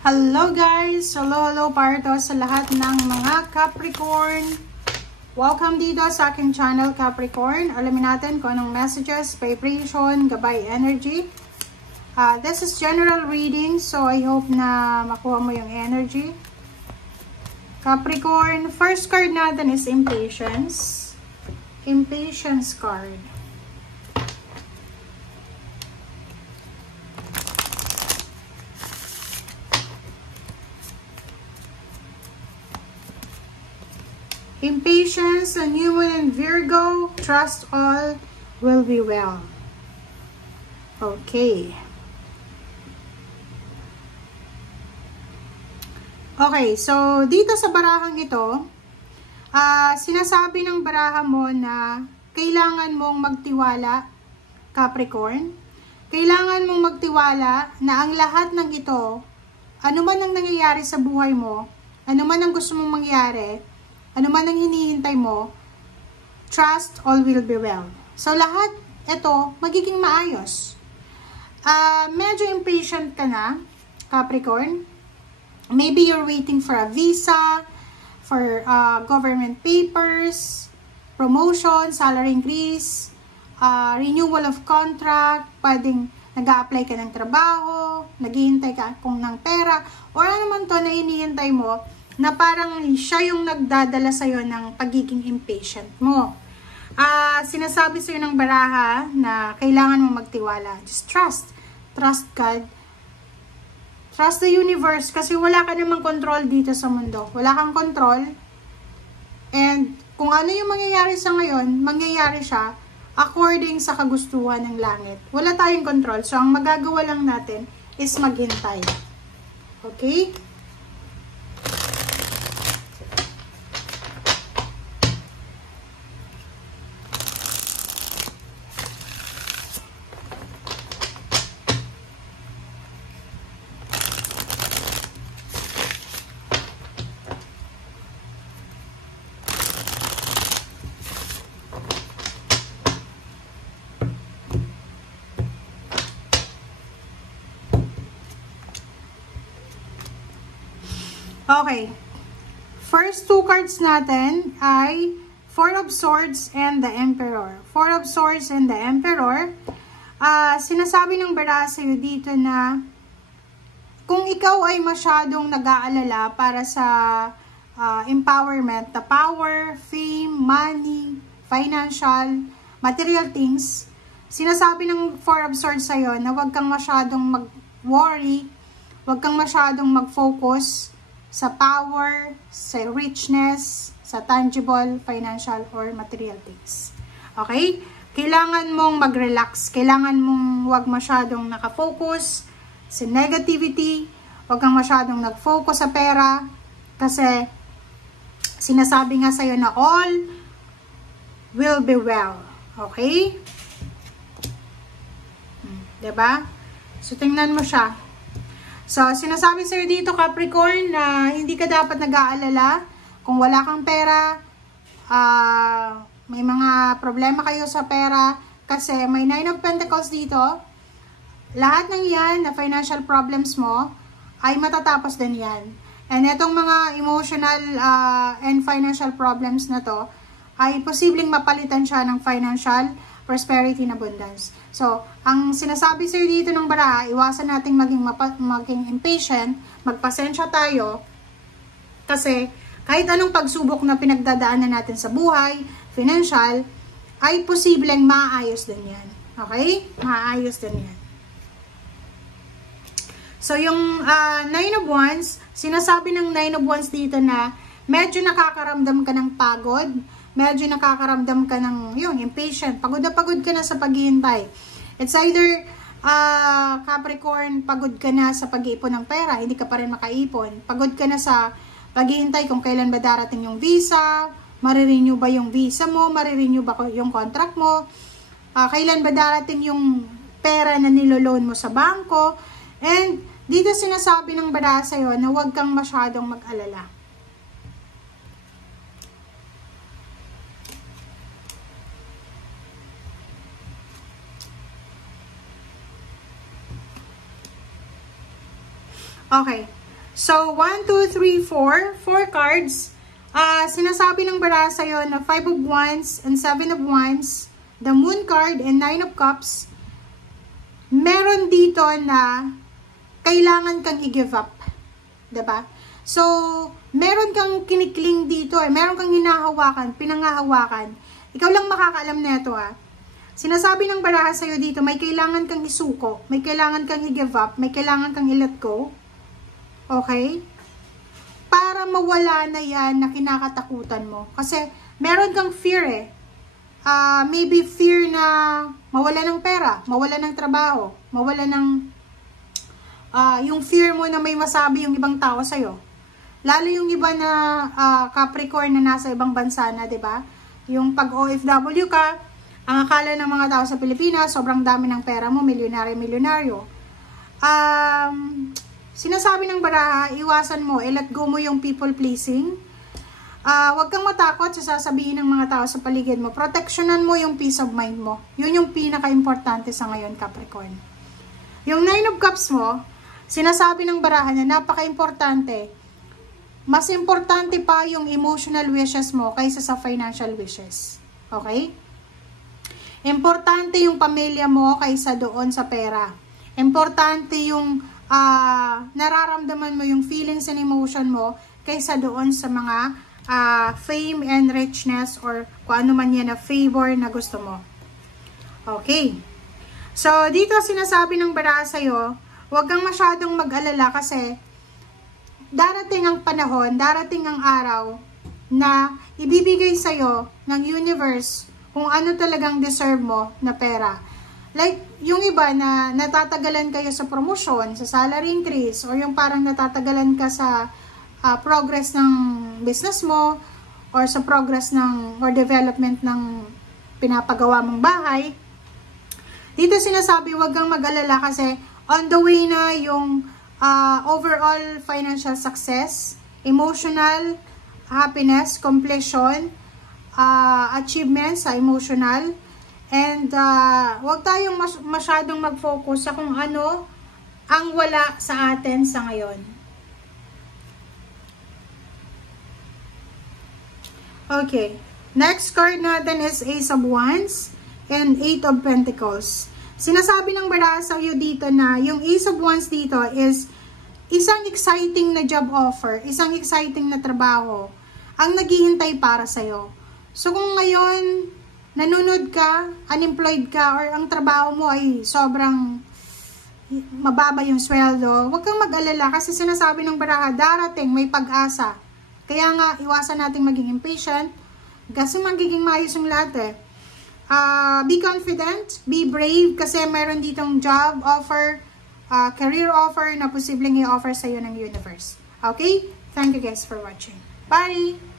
Hello guys! Hello para to sa lahat ng mga Capricorn. Welcome dito sa aking channel Capricorn. Alamin natin kung anong messages, vibration, gabay energy. This is general reading, so I hope na makuha mo yung energy. Capricorn, first card natin is Impatience. Impatience card. Impatience, a new moon in Virgo, trust all will be well. Okay. Okay, so dito sa barahang ito, sinasabi ng baraha mo na kailangan mong magtiwala, Capricorn. Kailangan mong magtiwala na ang lahat ng ito, ano man ang nangyayari sa buhay mo, ano man ang gusto mong mangyari, ano man ang hinihintay mo, trust all will be well. So, lahat ito magiging maayos. Medyo impatient ka na, Capricorn. Maybe you're waiting for a visa, for government papers, promotion, salary increase, renewal of contract, pwedeng nag-a-apply ka ng trabaho, naghihintay ka kung ng pera, or ano man to na hinihintay mo, na parang siya yung nagdadala sa'yo ng pagiging impatient mo. Sinasabi sa'yo ng baraha na kailangan mo magtiwala. Just trust. Trust God. Trust the universe kasi wala ka namang control dito sa mundo. Wala kang control. And kung ano yung mangyayari sa ngayon, mangyayari siya according sa kagustuhan ng langit. Wala tayong control. So, ang magagawa lang natin is maghintay. Okay? Okay. First two cards natin ay Four of Swords and the Emperor. Four of Swords and the Emperor. Sinasabi ng baraha sa'yo dito na kung ikaw ay masyadong nag-aalala para sa empowerment, the power, fame, money, financial, material things, sinasabi ng Four of Swords sa'yo na huwag kang masyadong mag-worry, huwag kang masyadong mag-focus sa power, sa richness, sa tangible, financial, or material things. Okay? Kailangan mong mag-relax. Kailangan mong huwag masyadong nakafocus sa negativity. Huwag kang masyadong nag-focus sa pera. Kasi, sinasabi nga sa'yo na all will be well. Okay? Diba? So, tingnan mo siya. So, sinasabi sa'yo dito, Capricorn, na hindi ka dapat nag-aalala. Kung wala kang pera, may mga problema kayo sa pera, kasi may Nine of Pentacles dito. Lahat ng yan, na financial problems mo, ay matatapos din yan. And itong mga emotional and financial problems na to, ay posibleng mapalitan siya ng financial prosperity and abundance. So, ang sinasabi sa'yo dito ng baraha, iwasan nating maging impatient, magpasensya tayo, kasi kahit anong pagsubok na pinagdadaanan natin sa buhay, financial, ay posibleng maayos din yan. Okay? Maayos din yan. So, yung Nine of Wands, sinasabi ng Nine of Wands dito na medyo nakakaramdam ka ng pagod, medyo nakakaramdam ka ng impatient, pagod ka na sa paghihintay. It's either Capricorn, pagod ka na sa pag-iipon ng pera, hindi ka pa rin makaipon. Pagod ka na sa paghihintay kung kailan ba darating yung visa, marirenew ba yung visa mo, marirenew ba yung contract mo, kailan ba darating yung pera na niloloan mo sa bangko. And dito sinasabi ng baraha sa'yo na huwag kang masyadong mag-alala. Okay. So, 1, 2, 3, 4. 4 cards. Sinasabi ng baraha sa'yo na 5 of Wands and 7 of Wands, the Moon card and 9 of Cups. Meron dito na kailangan kang i-give up. Diba? So, meron kang kinikling dito meron kang hinahawakan, pinangahawakan. Ikaw lang makakaalam na ito Sinasabi ng baraha sa'yo dito, may kailangan kang isuko, may kailangan kang i-give up, may kailangan kang i-let go. Okay? Para mawala na yan na kinakatakutan mo. Kasi meron kang fear maybe fear na mawala ng pera, mawala ng trabaho, mawala ng yung fear mo na may masabi yung ibang tao sa'yo. Lalo yung iba na Capricorn na nasa ibang bansa na, diba? Yung pag OFW ka, ang akala ng mga tao sa Pilipinas, sobrang dami ng pera mo, milyonaryo. Sinasabi ng baraha, iwasan mo, let go mo yung people pleasing. Huwag kang matakot sa sasabihin ng mga tao sa paligid mo. Protectionan mo yung peace of mind mo. Yun yung pinaka-importante sa ngayon, Capricorn. Yung 9 of Cups mo, sinasabi ng baraha na napaka-importante. Mas importante pa yung emotional wishes mo kaysa sa financial wishes. Okay? Importante yung pamilya mo kaysa doon sa pera. Importante yung nararamdaman mo yung feelings and emotion mo kaysa doon sa mga fame and richness or kung ano man yan na favor na gusto mo. Okay. So, dito sinasabi ng baraha sa'yo, huwag kang masyadong mag-alala kasi darating ang panahon, darating ang araw na ibibigay sa'yo ng universe kung ano talagang deserve mo na pera. Like, yung iba na natatagalan kayo sa promotion, sa salary increase, or yung parang natatagalan ka sa progress ng business mo, or sa progress ng, or development ng pinapagawa mong bahay. Dito sinasabi, huwag kang mag-alala kasi on the way na yung overall financial success, emotional happiness, completion, achievements sa emotional, and huwag tayong masyadong mag-focus sa kung ano ang wala sa atin sa ngayon. Okay. Next card natin is Ace of Wands and 8 of Pentacles. Sinasabi ng baraha sa iyo dito na yung Ace of Wands dito is isang exciting na job offer, isang exciting na trabaho ang naghihintay para sa iyo. So kung ngayon nanonood ka, unemployed ka, or ang trabaho mo ay sobrang mababa yung sweldo, huwag kang mag-alala kasi sinasabi ng baraha, darating, may pag-asa. Kaya nga, iwasan natin maging impatient kasi magiging maayos yung lahat Be confident, be brave kasi meron ditong job offer, career offer na posibleng i-offer sa'yo ng universe. Okay? Thank you guys for watching. Bye!